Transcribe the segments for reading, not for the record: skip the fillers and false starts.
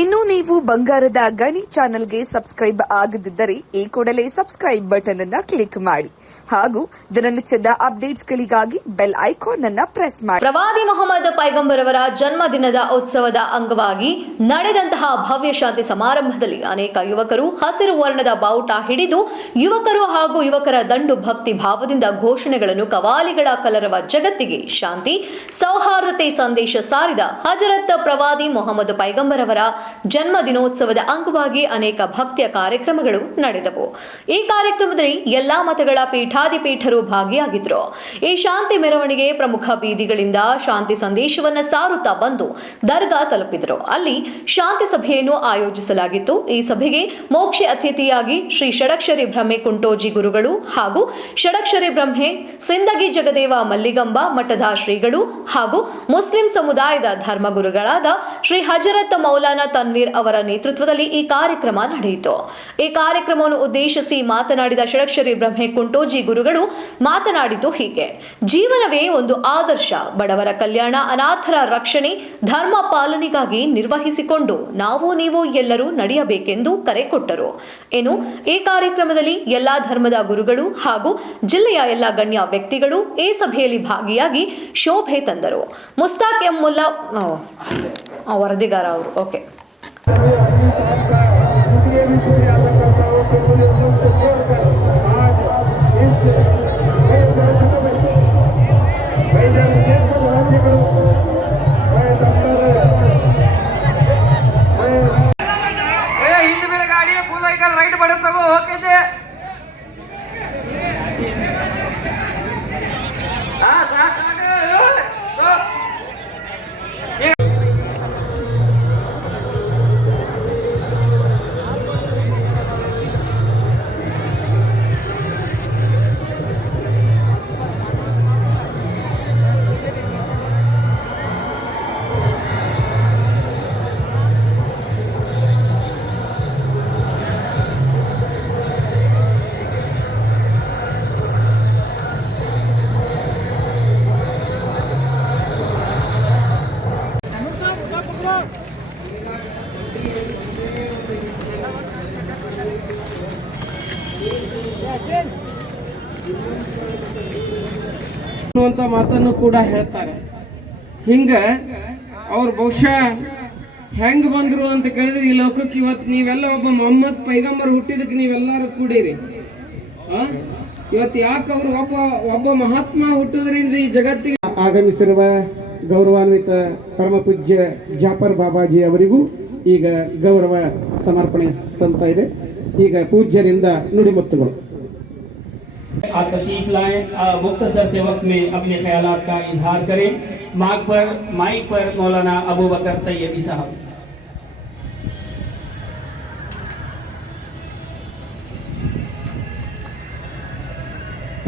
ಇನ್ನು ನೀವು ಬಂಗಾರದ ಗಣಿ ಚಾನೆಲ್ಗೆ ಸಬ್ಸ್ಕ್ರೈಬ್ ಆಗದಿದ್ದರೆ ಈ ಕೂಡಲೇ ಸಬ್ಸ್ಕ್ರೈಬ್ ಬಟನ್ ಅನ್ನು ಕ್ಲಿಕ್ ಮಾಡಿ ಹಾಗೂ ದಿನನಿತ್ಯದ ಅಪ್ಡೇಟ್ಸ್ಗಳಿಗಾಗಿ ಬೆಲ್ ಐಕಾನ್ ಅನ್ನು ಪ್ರೆಸ್ ಮಾಡಿ. ಪ್ರವಾದಿ ಮೊಹಮ್ಮದ್ ಪೈಗಂಬರವರ ಜನ್ಮದಿನದ ಉತ್ಸವದ ಅಂಗವಾಗಿ ನಡೆದಂತಹ ಭವ್ಯ ಶಾಂತಿ ಸಮಾರಂಭದಲ್ಲಿ ಅನೇಕ ಯುವಕರು ಹಸಿರು ವರ್ಣದ ಬಾವುಟ ಹಿಡಿದು ಯುವಕರು ಹಾಗೂ ಯುವಕರ ದಂಡು ಭಕ್ತಿ ಭಾವದಿಂದ ಘೋಷಣೆಗಳನ್ನು ಕವಾಲಿಗಳ ಕಲರವ ಜಗತ್ತಿಗೆ ಶಾಂತಿ ಸೌಹಾರ್ದತೆ ಸಂದೇಶ ಸಾರಿದ ಹಜರತ್ ಪ್ರವಾದಿ ಮೊಹಮ್ಮದ್ ಪೈಗಂಬರವರ ಜನ್ಮ ದಿನೋತ್ಸವದ ಅಂಗವಾಗಿ ಅನೇಕ ಭಕ್ತಿಯ ಕಾರ್ಯಕ್ರಮಗಳು ನಡೆದವು. ಈ ಕಾರ್ಯಕ್ರಮದಲ್ಲಿ ಎಲ್ಲಾ ಮತಗಳ ಪೀಠಾಧಿಪೀಠರು ಭಾಗಿಯಾಗಿದ್ರು. ಈ ಶಾಂತಿ ಮೆರವಣಿಗೆ ಪ್ರಮುಖ ಬೀದಿಗಳಿಂದ ಶಾಂತಿ ಸಂದೇಶವನ್ನ ಸಾರುತ್ತಾ ಬಂದು ದರ್ಗಾ ತಲುಪಿದರು. ಅಲ್ಲಿ ಶಾಂತಿ ಸಭೆಯನ್ನು ಆಯೋಜಿಸಲಾಗಿತ್ತು. ಈ ಸಭೆಗೆ ಮೋಕ್ಷ ಅತಿಥಿಯಾಗಿ ಶ್ರೀ ಷಡಕ್ಷರಿ ಬ್ರಹ್ಮೆ ಕುಂಟೋಜಿ ಗುರುಗಳು ಹಾಗೂ ಷಡಕ್ಷರಿ ಬ್ರಹ್ಮೆ ಸಿಂದಗಿ ಜಗದೇವ ಮಲ್ಲಿಗಂಬ ಮಠದ ಶ್ರೀಗಳು ಹಾಗೂ ಮುಸ್ಲಿಂ ಸಮುದಾಯದ ಧರ್ಮಗುರುಗಳಾದ ಶ್ರೀ ಹಜರತ್ ಮೌಲಾನಾ ತನ್ವೀರ್ ಅವರ ನೇತೃತ್ವದಲ್ಲಿ ಈ ಕಾರ್ಯಕ್ರಮ ನಡೆಯಿತು. ಈ ಕಾರ್ಯಕ್ರಮವನ್ನು ಉದ್ದೇಶಿಸಿ ಮಾತನಾಡಿದ ಷಡಕ್ಷರಿ ಬ್ರಹ್ಮೆ ಕುಂಟೋಜಿ ಗುರುಗಳು ಮಾತನಾಡಿದ್ದು ಹೀಗೆ: ಜೀವನವೇ ಒಂದು ಆದರ್ಶ, ಬಡವರ ಕಲ್ಯಾಣ, ಅನಾಥರ ರಕ್ಷಣೆ, ಧರ್ಮ ಪಾಲನೆಗಾಗಿ ನಿರ್ವಹಿಸಿಕೊಂಡು ನಾವು ನೀವು ಎಲ್ಲರೂ ನಡೆಯಬೇಕೆಂದು ಕರೆ ಕೊಟ್ಟರು. ಇನ್ನು ಈ ಕಾರ್ಯಕ್ರಮದಲ್ಲಿ ಎಲ್ಲಾ ಧರ್ಮದ ಗುರುಗಳು ಹಾಗೂ ಜಿಲ್ಲೆಯ ಎಲ್ಲ ಗಣ್ಯ ವ್ಯಕ್ತಿಗಳು ಈ ಸಭೆಯಲ್ಲಿ ಭಾಗಿಯಾಗಿ ಶೋಭೆ ತಂದರು. ಮುಸ್ತಾಕ್ ಎಂ ಮುಲ್ಲಾ ವರದಿಗಾರ ಅವರು. ಓಕೆ, राइट बढ़ सको ओके जे हां साथ तो ಅಂತ ಮಾತನ್ನು ಕೂಡ ಹೇಳ್ತಾರೆ. ಹಿಂಗ ಅವ್ರು ಬಹುಶಃ ಹೆಂಗ್ ಬಂದ್ರು ಅಂತ ಕೇಳಿದ್ರೆ ಈ ಲೋಕಕ್ಕೆ ಇವತ್ತು ನೀವೆಲ್ಲ ಒಬ್ಬ ಮೊಹಮ್ಮದ್ ಪೈಗಂಬರ್ ಹುಟ್ಟಿದಕ್ಕೆ ನೀವೆಲ್ಲರೂ ಕೂಡಿರಿ. ಇವತ್ತು ಯಾಕೆ ಅವರು ಒಬ್ಬ ಮಹಾತ್ಮ ಹುಟ್ಟುದ್ರಿಂದ ಈ ಜಗತ್ತಿಗೆ ಆಗಮಿಸಿರುವ ಗೌರವಾನ್ವಿತ ಪರಮ ಪೂಜ್ಯ ಜಾಫರ್ ಬಾಬಾಜಿ ಅವರಿಗೂ ಈಗ ಗೌರವ ಸಮರ್ಪಣೆ ಸಂತ ಇದೆ. ಈಗ ಪೂಜ್ಯರಿಂದ ನುಡಿಮುತ್ತುಗಳು. आप तशरीफ लाएं, मुख्तसर से वक्त में अपने ख्यालात का इजहार करें. माइक पर मौलाना अबू बकर तैयबी साहब.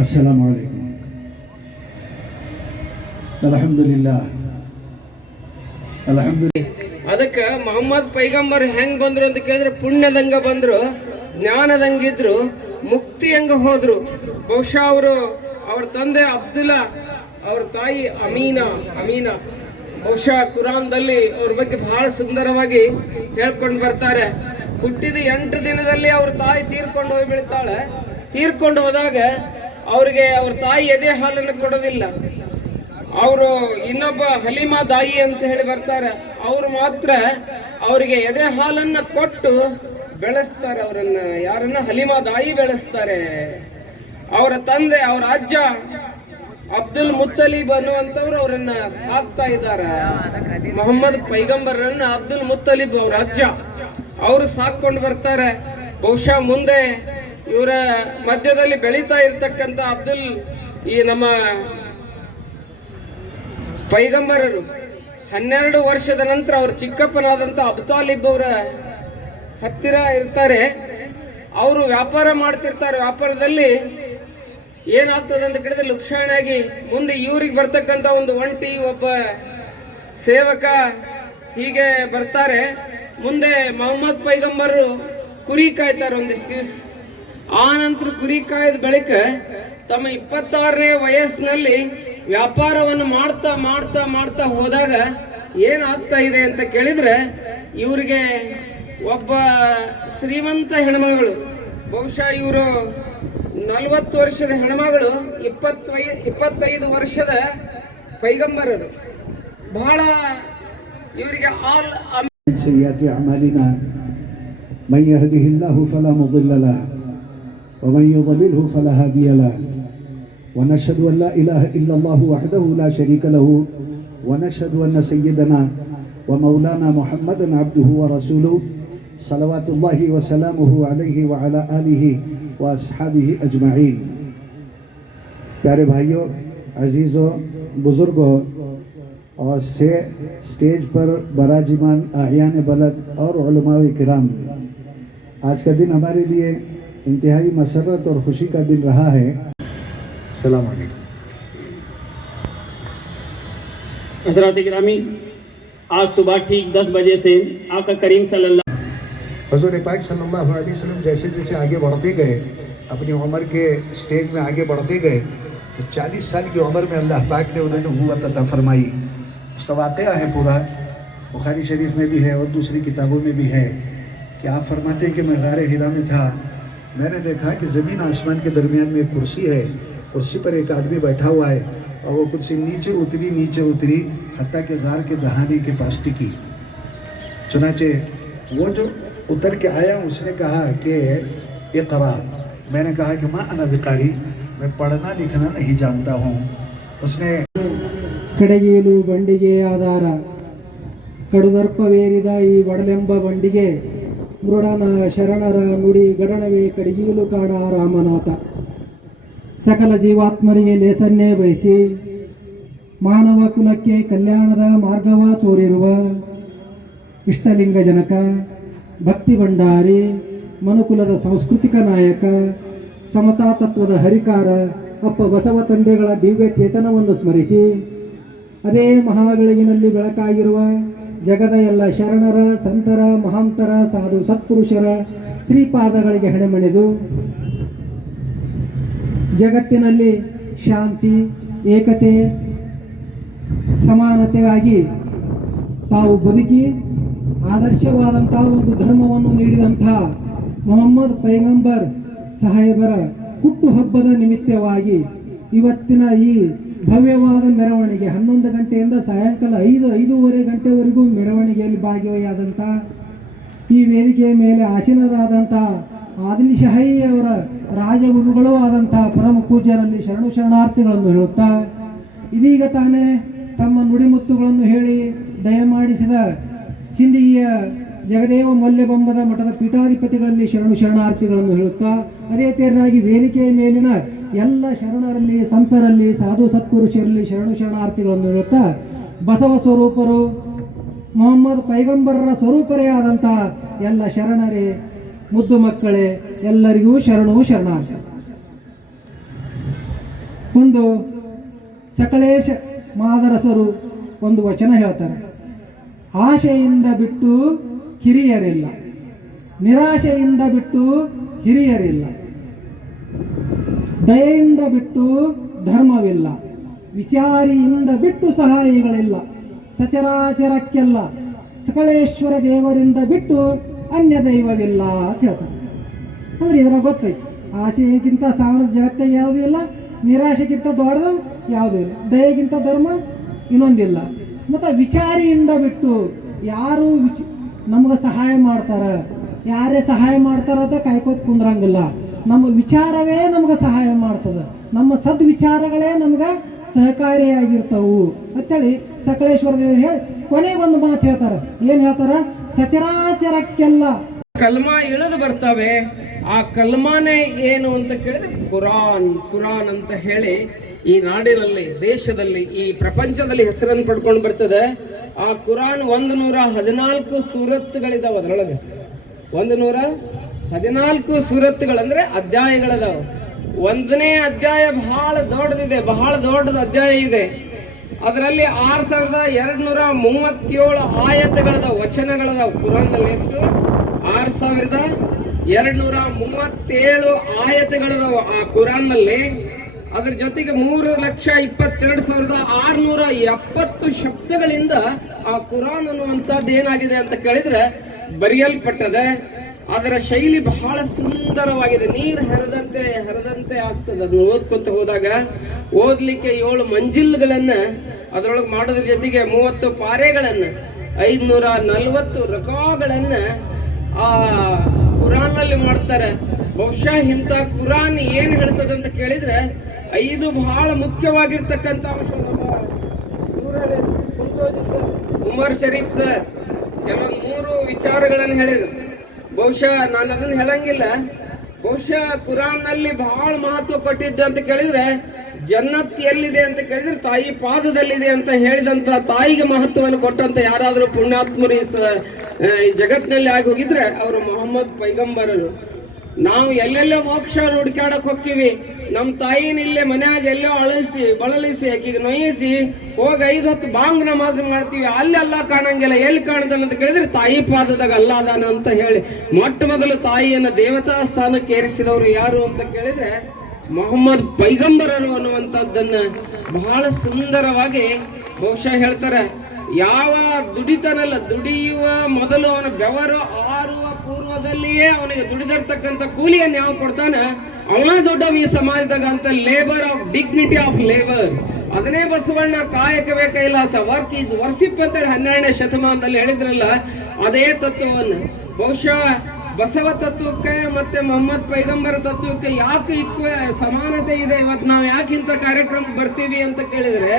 अस्सलामु अलैकुम. अल्हम्दुलिल्लाह. ಅದಕ್ಕೆ ಮೊಹಮ್ಮದ್ ಪೈಗಂಬರ್ ಹೆಂಗ್ ಬಂದ್ರು ಅಂತ ಕೇಳಿದ್ರೆ ಪುಣ್ಯದಂಗ ಬಂದ್ರು, ಜ್ಞಾನದಂಗಿದ್ರು, ಮುಕ್ತಿ ಹೆಂಗ ಹೋದ್ರು. ಬಹುಶಃ ಅವ್ರ ತಂದೆ ಅಬ್ದುಲ್ಲಾ, ಅವ್ರ ತಾಯಿ ಅಮೀನಾ ಬಹುಶಃ ಕುರಾನ್ದಲ್ಲಿ ಅವ್ರ ಬಗ್ಗೆ ಬಹಳ ಸುಂದರವಾಗಿ ಹೇಳ್ಕೊಂಡು ಬರ್ತಾರೆ. ಹುಟ್ಟಿದ 8 ದಿನದಲ್ಲಿ ಅವ್ರ ತಾಯಿ ತೀರ್ಕೊಂಡು ಹೋಗಿ ಬೀಳ್ತಾಳೆ. ತೀರ್ಕೊಂಡು ಹೋದಾಗ ಅವ್ರಿಗೆ ಅವ್ರ ತಾಯಿ ಎದೆ ಹಾಲನ್ನು ಕೊಡೋದಿಲ್ಲ. ಅವರು ಇನ್ನೊಬ್ಬ ಹಲೀಮಾ ದಾಯಿ ಅಂತ ಹೇಳಿ ಬರ್ತಾರೆ. ಅವ್ರು ಮಾತ್ರ ಅವರಿಗೆ ಎದೆ ಹಾಲನ್ನ ಕೊಟ್ಟು ಬೆಳೆಸ್ತಾರೆ. ಅವರನ್ನ ಯಾರನ್ನ ಹಲೀಮಾ ದಾಯಿ ಬೆಳೆಸ್ತಾರೆ. ಅವರ ತಂದೆ, ಅವರ ಅಜ್ಜ ಅಬ್ದುಲ್ ಮುತ್ತಲೀಬ್ ಅನ್ನುವಂಥವ್ರು ಅವರನ್ನ ಸಾಕ್ತಾ ಇದ್ದಾರೆ. ಮೊಹಮ್ಮದ್ ಪೈಗಂಬರನ್ನ ಅಬ್ದುಲ್ ಮುತ್ತಲೀಬ್ ಅವ್ರ ಅಜ್ಜ ಅವರು ಸಾಕೊಂಡು ಬರ್ತಾರೆ. ಬಹುಶಃ ಮುಂದೆ ಇವರ ಮಧ್ಯದಲ್ಲಿ ಬೆಳೀತಾ ಇರ್ತಕ್ಕಂಥ ಈ ನಮ್ಮ ಪೈಗಂಬರರು 12 ವರ್ಷದ ನಂತರ ಅವ್ರ ಚಿಕ್ಕಪ್ಪನಾದಂಥ ಅಬು ತಾಲಿಬ್ ಅವರ ಹತ್ತಿರ ಇರ್ತಾರೆ. ಅವರು ವ್ಯಾಪಾರ ಮಾಡ್ತಿರ್ತಾರೆ. ವ್ಯಾಪಾರದಲ್ಲಿ ಏನಾಗ್ತದೆ ಅಂತ ಕೇಳಿದ್ರೆ ಲುಕ್ಷಾಣಾಗಿ ಮುಂದೆ ಇವ್ರಿಗೆ ಬರ್ತಕ್ಕಂಥ ಒಂದು ಒಂಟಿ, ಒಬ್ಬ ಸೇವಕ ಹೀಗೆ ಬರ್ತಾರೆ. ಮುಂದೆ ಮೊಹಮ್ಮದ್ ಪೈಗಂಬರರು ಕುರಿ ಕಾಯ್ತಾರೆ ಒಂದಿಷ್ಟು ದಿವಸ. ಆ ನಂತರ ಕುರಿ ಕಾಯ್ದ ಬಳಿಕ ತಮ್ಮ 26ನೇ ವಯಸ್ಸಿನಲ್ಲಿ ವ್ಯಾಪಾರವನ್ನು ಮಾಡ್ತಾ ಮಾಡ್ತಾ ಮಾಡ್ತಾ ಹೋದಾಗ ಏನಾಗ್ತಾ ಇದೆ ಅಂತ ಕೇಳಿದ್ರೆ, ಇವರಿಗೆ ಒಬ್ಬ ಶ್ರೀಮಂತ ಹೆಣ್ಮಗಳು, ಬಹುಶಃ ಇವರು 40 ವರ್ಷದ ಹೆಣ್ಮಗಳು, 25 ವರ್ಷದ ಪೈಗಂಬರರು. ಬಹಳ ಇವರಿಗೆ سيئات أعمالنا من يهده الله فلا مضل له ومن يضلله فلا هادي له ونشهد أن لا إله إلا الله وحده لا شريك له ونشهد أن سيدنا ومولانا محمدا عبده ورسوله صلوات الله وسلامه عليه وعلى آله وأصحابه أجمعين. प्यारे भाइयों, अजीज़ों, बुज़ुर्गों और से स्टेज पर बराजिमान आयान बलद और उलमाए किराम, आज का दिन हमारे लिए इंतहाई मसरत और खुशी का दिन रहा है. अस्सलाम वालेकुम. हज़रात गिरामी, आज सुबह ठीक 10 बजे से आका करीम सल्लल्लाहु हुज़ूर पाक सल्लल्लाहु अलैहि वसल्लम जैसे जैसे आगे बढ़ते गए, अपनी उम्र के स्टेज में आगे बढ़ते गए, तो 40 साल की उम्र में अल्लाह पाक ने उन्हें नबूवत अता फरमाई. उसका वाक़या है पूरा, बुखारी शरीफ में भी है और दूसरी किताबों में भी है कि आप फरमाते हैं कि मैं गारे हिरा में था, मैंने देखा कि ज़मीन आसमान के दरमियान में एक कुर्सी है, कुर्सी पर एक आदमी बैठा हुआ है और वो कुर्सी नीचे उतरी हत्ता के गार के दहाने के पास टिकी. चुनाचे वो जो उतर के आया उसने कहा कि इक़रा. मैंने कहा कि माँ अना बिकारी, मैं पढ़ना लिखना नहीं जानता हूँ. उसने ಕಡೆಗೀಲು ಬಂಡಿಗೆ ಆಧಾರ ಕಡುದರ್ಪವೇರಿದ ಈ ಒಡಲೆಂಬ ಬಂಡಿಗೆ ಮೃಡನ ಶರಣರ ನುಡಿ ಗಡಣವೇ ಕಡೆಗೀಲು ಕಾಣ ರಾಮನಾಥ. ಸಕಲ ಜೀವಾತ್ಮರಿಗೆ ಲೇಸನ್ನೇ ಬಯಸಿ ಮಾನವ ಕುಲಕ್ಕೆ ಕಲ್ಯಾಣದ ಮಾರ್ಗವ ತೋರಿರುವ ಇಷ್ಟಲಿಂಗ ಜನಕ, ಭಕ್ತಿ ಭಂಡಾರಿ, ಮನುಕುಲದ ಸಾಂಸ್ಕೃತಿಕ ನಾಯಕ, ಸಮತಾ ತತ್ವದ ಹರಿಕಾರ ಅಪ್ಪ ಬಸವ ತಂದೆಗಳ ದಿವ್ಯ ಚೇತನವನ್ನು ಸ್ಮರಿಸಿ ಅದೇ ಮಹಾಬೆಳಗಿನಲ್ಲಿ ಬೆಳಕಾಗಿರುವ ಜಗದ ಎಲ್ಲ ಶರಣರ, ಸಂತರ, ಮಹಾಂತರ, ಸಾಧು ಸತ್ಪುರುಷರ ಶ್ರೀಪಾದಗಳಿಗೆ ಹೆಣೆಮಣಿದು ಜಗತ್ತಿನಲ್ಲಿ ಶಾಂತಿ, ಏಕತೆ, ಸಮಾನತೆಗಾಗಿ ತಾವು ಬದುಕಿ ಆದರ್ಶವಾದಂತಹ ಒಂದು ಧರ್ಮವನ್ನು ನೀಡಿದಂತಹ ಮೊಹಮ್ಮದ್ ಪೈಗಂಬರ್ ಸಾಹೇಬರ ಹುಟ್ಟುಹಬ್ಬದ ನಿಮಿತ್ತವಾಗಿ ಇವತ್ತಿನ ಈ ಭವ್ಯವಾದ ಮೆರವಣಿಗೆ 11 ಗಂಟೆಯಿಂದ ಸಾಯಂಕಾಲ 5-5:30 ಗಂಟೆವರೆಗೂ ಮೆರವಣಿಗೆಯಲ್ಲಿ ಭಾಗಿಯಾದಂಥ ಈ ವೇದಿಕೆಯ ಮೇಲೆ ಆಸೀನರಾದಂಥ ಆದಿಲ್ಶಾಹಿ ಅವರ ರಾಜಗುರುಗಳೂ ಆದಂತಹ ಪರಮ ಪೂಜ್ಯರಲ್ಲಿ ಶರಣಾರ್ಥಿಗಳನ್ನು ಹೇಳುತ್ತಾ, ಇದೀಗ ತಾನೇ ತಮ್ಮ ನುಡಿಮುತ್ತುಗಳನ್ನು ಹೇಳಿ ದಯಮಾಡಿಸಿದ ಸಿಂದಗಿಯ ಜಗದೇವ ಮೌಲ್ಯಬಂಬದ ಮಠದ ಪೀಠಾಧಿಪತಿಗಳಲ್ಲಿ ಶರಣಾರ್ಥಿಗಳನ್ನು ಹೇಳುತ್ತಾ, ಅದೇ ತೇರನಾಗಿ ವೇದಿಕೆಯ ಮೇಲಿನ ಎಲ್ಲ ಶರಣರಲ್ಲಿ, ಸಂತರಲ್ಲಿ, ಸಾಧು ಸತ್ಪುರುಷರಲ್ಲಿ ಶರಣಾರ್ಥಿಗಳನ್ನು ಹೇಳುತ್ತಾ, ಬಸವ ಸ್ವರೂಪರು, ಮೊಹಮ್ಮದ್ ಪೈಗಂಬರರ ಸ್ವರೂಪರೇ ಆದಂತಹ ಎಲ್ಲ ಶರಣರೇ, ಮುದ್ದು ಮಕ್ಕಳೇ, ಎಲ್ಲರಿಗೂ ಶರಣಾರ್ಥಿ. ಒಂದು ಸಕಲೇಶ ಮಾದರಸರು ಒಂದು ವಚನ ಹೇಳ್ತಾರೆ, ಆಶೆಯಿಂದ ಬಿಟ್ಟು ಹಿರಿಯರಿಲ್ಲ, ನಿರಾಶೆಯಿಂದ ಬಿಟ್ಟು ಹಿರಿಯರಿಲ್ಲ, ದಯೆಯಿಂದ ಬಿಟ್ಟು ಧರ್ಮವಿಲ್ಲ, ವಿಚಾರಿಯಿಂದ ಬಿಟ್ಟು ಸಹಾಯಿಗಳಿಲ್ಲ, ಸಚರಾಚರಕ್ಕೆಲ್ಲ ಸಕಲೇಶ್ವರ ದೇವರಿಂದ ಬಿಟ್ಟು ಅನ್ಯ ದೈವವಿಲ್ಲ ಅಂತ ಹೇಳ್ತಾರೆ. ಅಂದ್ರೆ ಇದರ ಗೊತ್ತೈತಿ, ಆಸೆಗಿಂತ ಸಾವಿರದ ಜಗತ್ತಿಗೆ ಯಾವುದೂ ಇಲ್ಲ, ನಿರಾಶೆಗಿಂತ ದೊಡ್ಡದು ಯಾವುದೂ ಇಲ್ಲ, ದಯೆಗಿಂತ ಧರ್ಮ ಇನ್ನೊಂದಿಲ್ಲ. ಮತ್ತು ವಿಚಾರಿಯಿಂದ ಬಿಟ್ಟು ಯಾರು ನಮ್ಗೆ ಸಹಾಯ ಮಾಡ್ತಾರೆ, ಯಾರೇ ಸಹಾಯ ಮಾಡ್ತಾರ ಅಂತ ಕಾಯ್ಕೋತ ಕುಂದ್ರಂಗಿಲ್ಲ. ನಮ್ಮ ವಿಚಾರವೇ ನಮ್ಗೆ ಸಹಾಯ ಮಾಡ್ತದೆ, ನಮ್ಮ ಸದ್ವಿಚಾರಗಳೇ ನಮ್ಗೆ ಸಹಕಾರಿಯಾಗಿರ್ತವು ಅಂತೇಳಿ ಸಕಲೇಶ್ವರ ದೇವರು ಹೇಳಿ ಕೊನೆಗೊಂದು ಮಾತು ಹೇಳ್ತಾರೆ. ಏನು ಹೇಳ್ತಾರ? ಸಚರಾಚರಕ್ಕೆಲ್ಲ ಕಲ್ಮಾ ಇಳಿದು ಬರ್ತವೆ. ಆ ಕಲ್ಮಾನೇ ಏನು ಅಂತ ಕೇಳಿದ್ರೆ ಕುರಾನ್ ಅಂತ ಹೇಳಿ ಈ ನಾಡಿನಲ್ಲಿ, ದೇಶದಲ್ಲಿ, ಈ ಪ್ರಪಂಚದಲ್ಲಿ ಹೆಸರನ್ನು ಪಡ್ಕೊಂಡು ಬರ್ತದೆ. ಆ ಕುರಾನ್ 114 ಸೂರತ್ತುಗಳಿದಾವೆ. ಅದರೊಳಗೆ 114 ಸೂರತ್ತುಗಳಂದ್ರೆ ಅಧ್ಯಾಯಗಳದಾವ. 1ನೇ ಅಧ್ಯಾಯ ಬಹಳ ದೊಡ್ಡದಿದೆ, ಬಹಳ ದೊಡ್ಡದ ಅಧ್ಯಾಯ ಇದೆ. ಅದರಲ್ಲಿ 6237 ಆಯತಗಳದಾವ, ವಚನಗಳದಾವ. ಕುರಾನ್ನಲ್ಲಿ ಎಷ್ಟು? 6237 ಆಯತಗಳದಾವ ಆ ಕುರಾನ್ನಲ್ಲಿ. ಅದ್ರ ಜೊತೆಗೆ 3,22,670 ಶಬ್ದಗಳಿಂದ ಆ ಕುರಾನ್ ಅನ್ನುವಂಥದ್ದು ಏನಾಗಿದೆ ಅಂತ ಕೇಳಿದ್ರೆ ಬರೆಯಲ್ಪಟ್ಟದೆ. ಅದರ ಶೈಲಿ ಬಹಳ ಸುಂದರವಾಗಿದೆ. ನೀರು ಹರಿದಂತೆ ಆಗ್ತದೆ. ಅದನ್ನ ಓದ್ಕೊಂತ ಹೋದಾಗ ಓದ್ಲಿಕ್ಕೆ 7 ಮಂಜಿಲ್ಗಳನ್ನ ಅದರೊಳಗೆ ಮಾಡೋದ್ರ ಜೊತೆಗೆ 30 ಪಾರೆಗಳನ್ನ 540 ರಕಾಗಳನ್ನ ಆ ಕುರಾನ್ನಲ್ಲಿ ಮಾಡ್ತಾರೆ. ಬಹುಶಃ ಇಂಥ ಕುರಾನ್ ಏನ್ ಹೇಳ್ತದೆ ಅಂತ ಕೇಳಿದ್ರೆ 5 ಬಹಳ ಮುಖ್ಯವಾಗಿರ್ತಕ್ಕಂಥ ಅಂಶ. ಉಮರ್ ಶರೀಫ್ ಸರ್ ಕೆಲವೊಂದು 3 ವಿಚಾರಗಳನ್ನು ಹೇಳಿದ್ರು. ಬಹುಶಃ ನಾನು ಅದನ್ನ ಹೇಳಂಗಿಲ್ಲ. ಬಹುಶಃ ಕುರಾನ್ ನಲ್ಲಿ ಬಹಳ ಮಹತ್ವ ಕೊಟ್ಟಿದ್ದು ಅಂತ ಕೇಳಿದ್ರೆ ಜನ್ನತ್ ಎಲ್ಲಿದೆ ಅಂತ ಕೇಳಿದ್ರೆ ತಾಯಿ ಪಾದದಲ್ಲಿದೆ ಅಂತ ಹೇಳಿದಂತ ತಾಯಿಗೆ ಮಹತ್ವವನ್ನು ಕೊಟ್ಟಂತ ಯಾರಾದ್ರೂ ಪುಣ್ಯಾತ್ಮರು ಈ ಜಗತ್ತಿನಲ್ಲಿ ಆಗಿ ಹೋಗಿದ್ರೆ ಅವರು ಮೊಹಮ್ಮದ್ ಪೈಗಂಬರರು. ನಾವು ಎಲ್ಲೆಲ್ಲೋ ಮೋಕ್ಷ ಹುಡುಕಾಡಕ್ ಹೋಗ್ತೀವಿ. ನಮ್ಮ ತಾಯಿನ ಇಲ್ಲೇ ಮನ್ಯಾಗ ಎಲ್ಲೋ ಬಳಲಿಸಿ ಆಕಿಗೆ ನೊಯ್ಯಿಸಿ ಹೋಗಿ 5 ಹೊತ್ತು ಬಾಂಗ್ ನಮಾಜ್ ಮಾಡ್ತೀವಿ. ಅಲ್ಲೆಲ್ಲ ಕಾಣಂಗಿಲ್ಲ. ಎಲ್ಲಿ ಕಾಣ್ತಾನ ಅಂತ ಕೇಳಿದ್ರೆ ತಾಯಿ ಪಾದದಾಗ ಅಲ್ಲ ಅದಾನ ಅಂತ ಹೇಳಿ ಮೊಟ್ಟ ಮೊದಲು ತಾಯಿಯನ್ನ ದೇವತಾ ಸ್ಥಾನಕ್ಕೆ ಏರಿಸಿದವರು ಯಾರು ಅಂತ ಕೇಳಿದ್ರೆ ಮೊಹಮ್ಮದ್ ಪೈಗಂಬರರು ಅನ್ನುವಂಥದ್ದನ್ನ ಬಹಳ ಸುಂದರವಾಗಿ ಬಹುಶಃ ಹೇಳ್ತಾರೆ. ಯಾವ ದುಡಿತಾನಲ್ಲ, ದುಡಿಯುವ ಮೊದಲು ಅವನ ಬೆವರು ಆರುವ ಪೂರ್ವದಲ್ಲಿಯೇ ಅವನಿಗೆ ದುಡಿದಿರ್ತಕ್ಕಂಥ ಕೂಲಿಯನ್ನು ಯಾವ ಕೊಡ್ತಾನ ಅವ ದೊಡ್ಡವ ಈ ಸಮಾಜದಾಗ ಅಂತ. Labour of dignity of labour, ಅದನ್ನೇ ಬಸವಣ್ಣ ಕಾಯಕವೇ ಕೈಲಾಸ, ವರ್ಕ್ ಈಸ್ ವರ್ಶಿಪ್ ಅಂತೇಳಿ 12ನೇ ಶತಮಾನದಲ್ಲಿ ಹೇಳಿದ್ರಲ್ಲ, ಅದೇ ತತ್ವವನ್ನು ಬಹುಶಃ ಬಸವ ತತ್ವಕ್ಕೆ ಮತ್ತೆ ಮೊಹಮ್ಮದ್ ಪೈಗಂಬರ ತತ್ವಕ್ಕೆ ಯಾಕೆ ಸಮಾನತೆ ಇದೆ. ಇವತ್ತು ನಾವು ಯಾಕೆ ಇಂಥ ಕಾರ್ಯಕ್ರಮ ಬರ್ತೀವಿ ಅಂತ ಕೇಳಿದ್ರೆ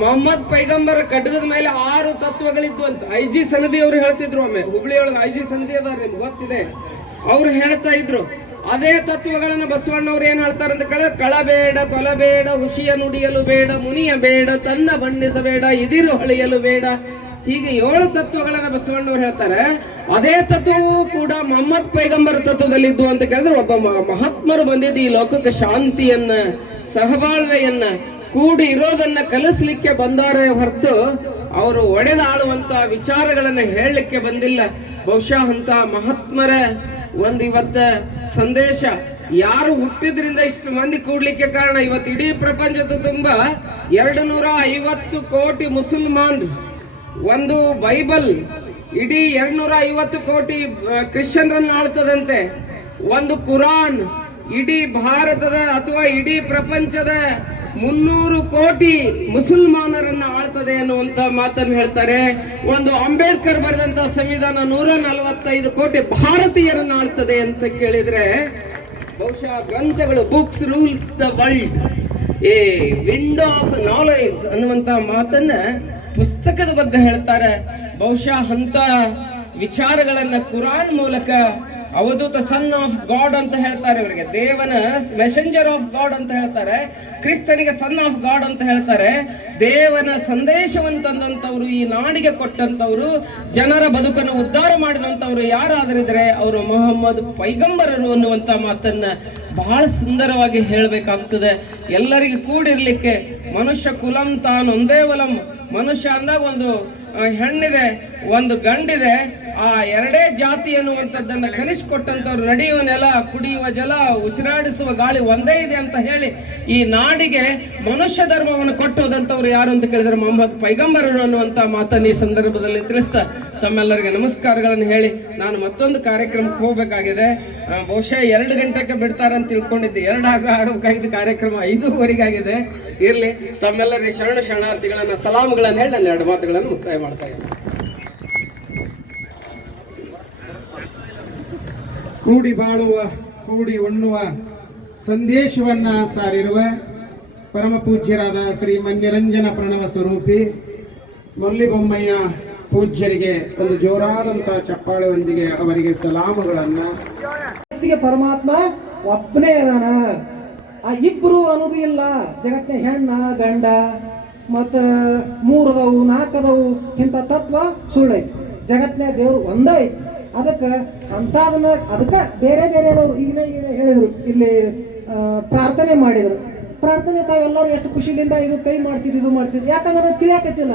ಮೊಹಮ್ಮದ್ ಪೈಗಂಬರ ಕಡ್ಗದ ಮೇಲೆ 6 ತತ್ವಗಳಿದ್ವು ಅಂತ IG ಸನದಿ ಅವರು ಹೇಳ್ತಿದ್ರು. ಒಮ್ಮೆ ಹುಬ್ಳಿಯೊಳಗೆ IG ಸನದಿ ಅದಾರ, ನಿಮ್ಗೆ ಗೊತ್ತಿದೆ. ಅವ್ರು ಹೇಳ್ತಾ ಇದ್ರು ಅದೇ ತತ್ವಗಳನ್ನ ಬಸವಣ್ಣವ್ರು ಏನ್ ಹೇಳ್ತಾರೆ ಅಂತ ಕೇಳಿದ್ರೆ ಕಳಬೇಡ, ಕೊಲಬೇಡ, ಹುಷಿಯ ನುಡಿಯಲು ಬೇಡ, ಮುನಿಯ ಬೇಡ, ತನ್ನ ಬಣ್ಣಿಸಬೇಡ, ಇದಿರು ಹೊಳೆಯಲು ಬೇಡ. ಹೀಗೆ 7 ತತ್ವಗಳನ್ನ ಬಸವಣ್ಣವ್ರು ಹೇಳ್ತಾರೆ. ಅದೇ ತತ್ವವೂ ಕೂಡ ಮೊಹಮ್ಮದ್ ಪೈಗಂಬರ ತತ್ವದಲ್ಲಿದ್ದು ಅಂತ ಕೇಳಿದ್ರೆ ಒಬ್ಬ ಮಹಾತ್ಮರು ಬಂದಿದ್ದು ಈ ಲೋಕಕ್ಕೆ ಶಾಂತಿಯನ್ನ, ಸಹಬಾಳ್ವೆಯನ್ನ, ಕೂಡಿ ಇರೋದನ್ನ ಕಲಿಸ್ಲಿಕ್ಕೆ ಬಂದಾರೆ ಹೊರತು ಅವರು ಒಡೆದಾಳುವಂತ ವಿಚಾರಗಳನ್ನ ಹೇಳಲಿಕ್ಕೆ ಬಂದಿಲ್ಲ. ಬಹುಶಃ ಅಂತ ಮಹಾತ್ಮರ ಒಂದು ಇವತ್ತ ಸಂದೇಶ ಯಾರು ಹುಟ್ಟಿದ್ರಿಂದ ಇಷ್ಟು ಮಂದಿ ಕೂಡ್ಲಿಕ್ಕೆ ಕಾರಣ. ಇವತ್ತು ಇಡೀ ಪ್ರಪಂಚದ ತುಂಬಾ 250 ಕೋಟಿ ಮುಸಲ್ಮಾನ್, ಒಂದು ಬೈಬಲ್ ಇಡೀ 250 ಕೋಟಿ ಕ್ರಿಶ್ಚಿಯನ್ರನ್ನ ಆಳ್ತದಂತೆ, ಒಂದು ಕುರಾನ್ ಇಡೀ ಭಾರತದ ಅಥವಾ ಇಡೀ ಪ್ರಪಂಚದ 300 ಕೋಟಿ ಮುಸಲ್ಮಾನರನ್ನ ಆಳ್ತದೆ ಅನ್ನುವಂತ ಮಾತನ್ನು ಹೇಳ್ತಾರೆ. ಒಂದು ಅಂಬೇಡ್ಕರ್ ಬರೆದಂತ ಸಂವಿಧಾನ 145 ಕೋಟಿ ಭಾರತೀಯರನ್ನ ಆಳ್ತದೆ ಅಂತ ಕೇಳಿದ್ರೆ ಬಹುಶಃ ಗ್ರಂಥಗಳು books rules the world, A window of knowledge ಅನ್ನುವಂತ ಮಾತನ್ನ ಪುಸ್ತಕದ ಬಗ್ಗೆ ಹೇಳ್ತಾರೆ. ಬಹುಶಃ ಅಂತ ವಿಚಾರಗಳನ್ನ ಕುರಾನ್ ಮೂಲಕ ಅವಧೂತ ಸನ್ ಆಫ್ ಗಾಡ್ ಅಂತ ಹೇಳ್ತಾರೆ. ಇವರಿಗೆ ದೇವನ ಮೆಸೆಂಜರ್ ಆಫ್ ಗಾಡ್ ಅಂತ ಹೇಳ್ತಾರೆ. ಕ್ರಿಸ್ತನಿಗೆ ಸನ್ ಆಫ್ ಗಾಡ್ ಅಂತ ಹೇಳ್ತಾರೆ. ದೇವನ ಸಂದೇಶವನ್ನು ತಂದಂತವ್ರು, ಈ ನಾಡಿಗೆ ಕೊಟ್ಟಂತವ್ರು, ಜನರ ಬದುಕನ್ನು ಉದ್ಧಾರ ಮಾಡಿದಂತವ್ರು ಯಾರಾದರಿದ್ರೆ ಅವರು ಮೊಹಮ್ಮದ್ ಪೈಗಂಬರರು ಅನ್ನುವಂತ ಮಾತನ್ನ ಬಹಳ ಸುಂದರವಾಗಿ ಹೇಳಬೇಕಾಗ್ತದೆ. ಎಲ್ಲರಿಗೂ ಕೂಡಿರ್ಲಿಕ್ಕೆ ಮನುಷ್ಯ ಕುಲಂ ತಾನೊಂದೇ ಒಲಂ, ಮನುಷ್ಯ ಅಂದಾಗ ಒಂದು ಹೆಣ್ಣಿದೆ, ಒಂದು ಗಂಡಿದೆ, ಆ 2 ಜಾತಿ ಅನ್ನುವಂಥದ್ದನ್ನ ಕಲಿಸಿಕೊಟ್ಟಂತವ್ರು, ನಡೆಯುವ ನೆಲ, ಕುಡಿಯುವ ಜಲ, ಉಸಿರಾಡಿಸುವ ಗಾಳಿ ಒಂದೇ ಇದೆ ಅಂತ ಹೇಳಿ ಈ ನಾಡಿಗೆ ಮನುಷ್ಯ ಧರ್ಮವನ್ನು ಕೊಟ್ಟೋದಂತವ್ರು ಯಾರು ಅಂತ ಕೇಳಿದ್ರೆ ಮೊಹಮ್ಮದ್ ಪೈಗಂಬರರು ಅನ್ನುವಂತ ಮಾತನ್ನು ಈ ಸಂದರ್ಭದಲ್ಲಿ ತಿಳಿಸ್ತಾ ತಮ್ಮೆಲ್ಲರಿಗೆ ನಮಸ್ಕಾರಗಳನ್ನು ಹೇಳಿ ನಾನು ಮತ್ತೊಂದು ಕಾರ್ಯಕ್ರಮಕ್ಕೆ ಹೋಗ್ಬೇಕಾಗಿದೆ. ಬಹುಶಃ 2 ಗಂಟೆಗೆ ಬಿಡ್ತಾರಂತ ತಿಳ್ಕೊಂಡಿದ್ದೆ. 2 ಆಗಬೇಕಾಗಿದ್ದ ಕಾರ್ಯಕ್ರಮ 5:15 ಇರ್ಲಿ. ತಮ್ಮೆಲ್ಲರಿಗೆ ಶರಣಾರ್ಥಿಗಳನ್ನ ಸಲಾಮ್ಗಳನ್ನ ಹೇಳಿ ನಾನು 2 ಮಾತುಗಳನ್ನು ಮುಕ್ತಾಯ ಮಾಡ್ತಾ ಇದ್ದೀನಿ. ಕೂಡಿ ಬಾಳುವ, ಕೂಡಿ ಉಣ್ಣುವ ಸಂದೇಶವನ್ನ ಸಾರಿರುವ ಪರಮ ಪೂಜ್ಯರಾದ ಶ್ರೀ ಮನ್ಯರಂಜನ ಪ್ರಣವ ಸ್ವರೂಪಿ ಮಲ್ಲಿಬೊಮ್ಮಯ್ಯ ಪೂಜ್ಯರಿಗೆ ಒಂದು ಜೋರಾದಂತಹ ಚಪ್ಪಾಳೆಯೊಂದಿಗೆ ಅವರಿಗೆ ಸಲಾಮುಗಳನ್ನ. ಪರಮಾತ್ಮ ಒಬ್ಬನೇ ಅದಾನ, ಆ ಇಬ್ರು ಅನ್ನೋದು ಇಲ್ಲ. ಜಗತ್ತಿನ ಹೆಣ್ಣ ಗಂಡ ಮತ್ತ 3 ಅದಾವು 4 ಅದಾವು ಇಂಥ ತತ್ವ ಸುಳ್ಳೈತಿ. ಜಗತ್ತಿನ ದೇವ್ರು ಒಂದೇ ಐತಿ. ಅದಕ್ಕೆ ಬೇರೆ ಬೇರೆ ಈಗ ಹೇಳಿದ್ರು, ಇಲ್ಲಿ ಪ್ರಾರ್ಥನೆ ಮಾಡಿದ್ರು. ಪ್ರಾರ್ಥನೆ ತಾವೆಲ್ಲರೂ ಎಷ್ಟು ಖುಷಿಯಿಂದ ಇದು ಕೈ ಮಾಡ್ತಿದ್ರು, ಇದು ಮಾಡ್ತಿದ್ರು. ಯಾಕಂದ್ರೆ ನನಗೆ ತಿಳಿಯಾಕತ್ತಿಲ್ಲ,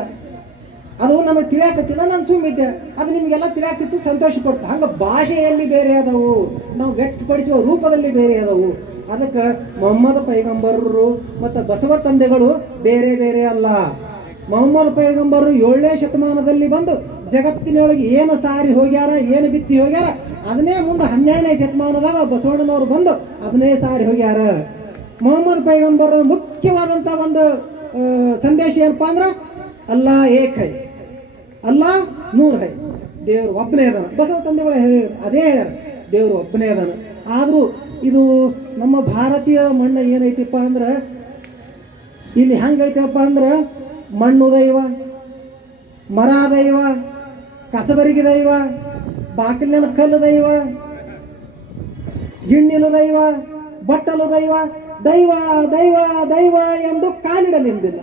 ಅದು ನಮಗೆ ತಿಳಿಯಾಕತ್ತಿಲ್ಲ, ನಾನು ಸುಮ್ಮಿದ್ದೆ. ಅದು ನಿಮಗೆಲ್ಲ ತಿಳಿಯಾಕತ್ತಿತ್ತು, ಸಂತೋಷ ಪಡ್ತು. ಹಂಗೆ ಭಾಷೆಯಲ್ಲಿ ಬೇರೆ ಅದಾವು, ನಾವು ವ್ಯಕ್ತಪಡಿಸುವ ರೂಪದಲ್ಲಿ ಬೇರೆ ಅದಾವು. ಅದಕ್ಕೆ ಮೊಹಮ್ಮದ್ ಪೈಗಂಬರರು ಮತ್ತು ಬಸವ ತಂದೆಗಳು ಬೇರೆ ಬೇರೆ ಅಲ್ಲ. ಮೊಹಮ್ಮದ್ ಪೈಗಂಬರರು 7ನೇ ಶತಮಾನದಲ್ಲಿ ಬಂದು ಜಗತ್ತಿನೊಳಗೆ ಏನು ಸಾರಿ ಹೋಗ್ಯಾರ, ಏನು ಬಿತ್ತಿ ಹೋಗ್ಯಾರ, ಅದನ್ನೇ ಮುಂದೆ 12ನೇ ಶತಮಾನದಾಗ ಬಸವಣ್ಣನವರು ಬಂದು ಅದನ್ನೇ ಸಾರಿ ಹೋಗ್ಯಾರ. ಮೊಹಮ್ಮದ್ ಪೈಗಂಬರ ಮುಖ್ಯವಾದಂಥ ಒಂದು ಸಂದೇಶ ಏನಪ್ಪ ಅಂದ್ರೆ ಅಲ್ಲಾ ಏಕ್ ಹೈ, ಅಲ್ಲಾ ನೂರ್ ಹೈ, ದೇವರು ಒಬ್ಬನೇ ಅದಾನ. ಬಸವ ತಂದೆಗಳು ಅದೇ ಹೇಳ್ಯಾರ, ದೇವರು ಒಬ್ಬನೇ ಅದಾನ. ಆದರೂ ಇದು ನಮ್ಮ ಭಾರತೀಯ ಮಣ್ಣು ಏನೈತಿಪ್ಪ ಅಂದ್ರೆ ಇಲ್ಲಿ ಹೆಂಗೈತಪ್ಪ ಅಂದ್ರೆ ಮಣ್ಣು ದೈವ, ಮರ ದೈವ, ಕಸಬರಿಗೆ ದೈವ, ಬಾಗಿಲಿನ ಕಲ್ಲು ದೈವ, ಗಿಣ್ಣಿನ ದೈವ, ಬಟ್ಟಲು ದೈವ, ದೈವ ದೈವ ದೈವ ಎಂದು ಕಾಲಿಡಲಿಲ್ಲ.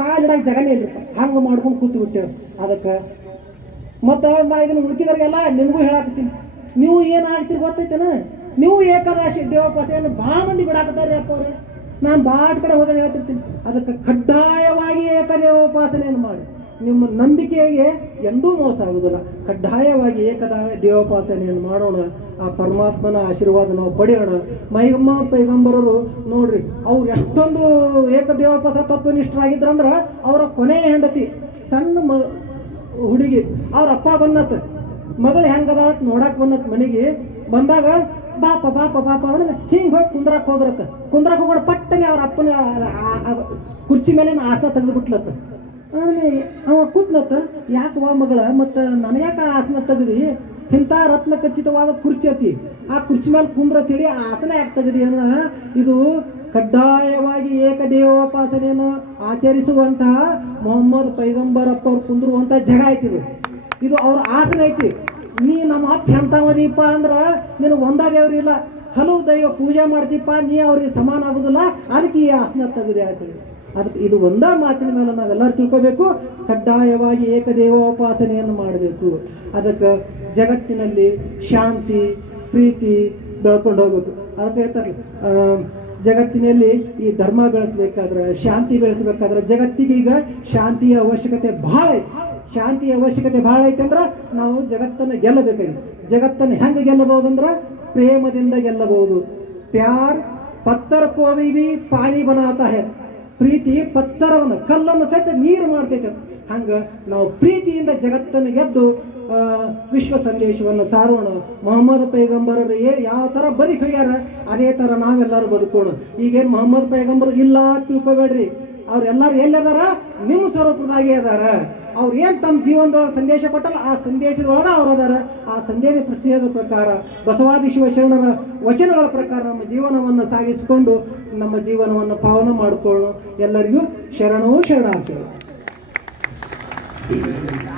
ಕಾಲಿಡಾಗ ಜಗನೇ ಇಲ್ಲಪ್ಪ, ಹಂಗೆ ಮಾಡ್ಕೊಂಡು ಕೂತು ಬಿಟ್ಟೇವೆ. ಅದಕ್ಕೆ ಮತ್ತು ನಾ ಇದನ್ನು ಹುಡುಕಿದವ್ರಿಗೆಲ್ಲ ನಿಮಗೂ ಹೇಳಾಕತ್ತೀನಿ, ನೀವು ಏನು ಆಗ್ತೀರಿ ಗೊತ್ತೈತೇನ? ನೀವು ಏಕಾದಶಿ ದೇವೋಪಾಸನೆಯನ್ನು ಭಾಳ ಮಂದಿ ಬಿಡಾಕತ್ತಾರೆ ಅಪ್ಪ ಅವ್ರೆ. ನಾನು ಭಾಳ ಕಡೆ ಹೋದಾಗ ಹೇಳ್ತಿರ್ತೀನಿ, ಅದಕ್ಕೆ ಕಡ್ಡಾಯವಾಗಿ ಏಕದೇವೋಪಾಸನೆಯನ್ನು ಮಾಡಿ. ನಿಮ್ಮ ನಂಬಿಕೆಗೆ ಎಂದೂ ಮೋಸ ಆಗುವುದಿಲ್ಲ. ಕಡ್ಡಾಯವಾಗಿ ದೇವೋಪಾಸನೆಯನ್ನು ಮಾಡೋಣ. ಆ ಪರಮಾತ್ಮನ ಆಶೀರ್ವಾದ ನಾವು ಪಡೆಯೋಣ. ಮೊಹಮ್ಮದ್ ಪೈಗಂಬರರು ನೋಡ್ರಿ, ಅವ್ರು ಎಷ್ಟೊಂದು ಏಕದೇವೋಪಾಸ ತತ್ವನಿಷ್ಠರಾಗಿದ್ರಂದ್ರೆ ಅವರ ಕೊನೆಯ ಹೆಂಡತಿ ಸಣ್ಣ ಹುಡುಗಿ ಅವ್ರ ಅಪ್ಪ ಬಂದತ್, ಮಗಳು ಹೆಂಗದ ನೋಡಕ್ ಬಂದತ್. ಮನೆಗೆ ಬಂದಾಗ ಬಾಪ ಬಾಪ ಬಾಪ ಅವನ ಹಿಂಗೆ ಹೋಗಿ ಕುಂದ್ರಾಕ್ ಹೋದ್ರತ್ತ. ಕುಂದ್ರಾಕ್ ಹೋಗೋಣ ಪಟ್ಟನೆ ಅವ್ರ ಅಪ್ಪನ ಕುರ್ಚಿ ಮೇಲೆ ಆಸನ ತೆಗೆದುಬಿಟ್ಲತ್ತ. ಅವ ಕೂತ್ನತ್ತ, ಯಾಕವಾ ಮಗಳ ಮತ್ತು ನನಗ್ಯಾಕ ಆಸನ ತೆಗದಿ? ಇಂಥ ರತ್ನ ಖಚಿತವಾದ ಕುರ್ಚಿ ಐತಿ, ಆ ಕುರ್ಚಿ ಮೇಲೆ ಕುಂದ್ರತೇಳಿ ಆಸನ ಯಾಕೆ ತೆಗದಿ ಅನ್ನ? ಇದು ಕಡ್ಡಾಯವಾಗಿ ಏಕದೇವೋಪಾಸನೆಯನ್ನು ಆಚರಿಸುವಂತಹ ಮೊಹಮ್ಮದ್ ಪೈಗಂಬರಪ್ಪ ಅವ್ರು ಕುಂದಿರುವಂಥ ಜಾಗ ಐತಿ. ಇದು ಅವ್ರ ಆಸನ ಐತಿ. ನೀ ನಮ್ಮ ಅಪ್ಪ ಎಂಥವದೀಪ ಅಂದ್ರೆ ನಿನಗೆ ಒಂದೇ ದೇವ್ರು ಇಲ್ಲ, ಹಲವು ದೈವ ಪೂಜೆ ಮಾಡ್ತೀಪ್ಪ, ನೀ ಅವ್ರಿಗೆ ಸಮಾನ ಆಗೋದಿಲ್ಲ, ಅದಕ್ಕೆ ಈ ಆಸನ ತೆಗೆದೇ ಆಗ್ತದೆ. ಅದಕ್ಕೆ ಇದು ಒಂದೇ ಮಾತಿನ ಮೇಲೆ ನಾವೆಲ್ಲರೂ ತಿಳ್ಕೋಬೇಕು, ಕಡ್ಡಾಯವಾಗಿ ಏಕದೇವೋಪಾಸನೆಯನ್ನು ಮಾಡಬೇಕು. ಅದಕ್ಕೆ ಜಗತ್ತಿನಲ್ಲಿ ಶಾಂತಿ ಪ್ರೀತಿ ಬೆಳ್ಕೊಂಡು ಹೋಗ್ಬೇಕು. ಅದಕ್ಕೆ ಹೇಳ್ತಾರೆ, ಜಗತ್ತಿನಲ್ಲಿ ಈ ಧರ್ಮ ಬೆಳೆಸಬೇಕಾದ್ರೆ, ಶಾಂತಿ ಬೆಳೆಸಬೇಕಾದ್ರೆ ಜಗತ್ತಿಗೆ ಈಗ ಶಾಂತಿಯ ಅವಶ್ಯಕತೆ ಭಾಳ ಐತಿ. ಶಾಂತಿಯ ಅವಶ್ಯಕತೆ ಭಾಳ ಐತಂದ್ರೆ ನಾವು ಜಗತ್ತನ್ನು ಗೆಲ್ಲಬೇಕಾಗಿದೆ. ಜಗತ್ತನ್ನು ಹೆಂಗೆ ಗೆಲ್ಲಬಹುದಂದ್ರೆ ಪ್ರೇಮದಿಂದ ಗೆಲ್ಲಬಹುದು. ಪ್ಯಾರ್ ಪತ್ತರ ಕೋವಿ ಬಿ ಪಾನಿ ಬನಾತಾ ಹೈ. ಪ್ರೀತಿ ಪತ್ತರವನ್ನು, ಕಲ್ಲನ್ನು ಸಹಿತ ನೀರು ಮಾಡ್ತೈತೆ. ಹಂಗೆ ನಾವು ಪ್ರೀತಿಯಿಂದ ಜಗತ್ತನ್ನು ಗೆದ್ದು ವಿಶ್ವ ಸಂದೇಶವನ್ನು ಸಾರೋಣ. ಮೊಹಮ್ಮದ್ ಪೈಗಂಬರರು ಯಾವ ಥರ ಬದುಕಿ ಹೋಗ್ಯಾರ ಅದೇ ಥರ ನಾವೆಲ್ಲರೂ ಬದುಕೋಣ. ಈಗೇನು ಮೊಹಮ್ಮದ್ ಪೈಗಂಬರು ಇಲ್ಲ ತಿಳ್ಕೊಬೇಡ್ರಿ, ಅವ್ರೆಲ್ಲರೂ ಎಲ್ಲದಾರ? ನಿಮ್ಮ ಸ್ವರೂಪದಾಗೆ ಅದಾರ. ಅವ್ರು ಏನು ತಮ್ಮ ಜೀವನದೊಳಗೆ ಸಂದೇಶ ಕೊಟ್ಟಲ್ಲ, ಆ ಸಂದೇಶದೊಳಗೆ ಅವ್ರು ಅದಾರ. ಆ ಸಂದೇಶದ ಪ್ರಕಾರ, ಬಸವಾದಿ ಶಿವಶರಣರ ವಚನಗಳ ಪ್ರಕಾರ ನಮ್ಮ ಜೀವನವನ್ನು ಸಾಗಿಸಿಕೊಂಡು ನಮ್ಮ ಜೀವನವನ್ನು ಪಾವನ ಮಾಡಿಕೊಳ್ಳೋಣ. ಎಲ್ಲರಿಗೂ ಶರಣವೂ ಶರಣಾರ್ಥಿಗಳು.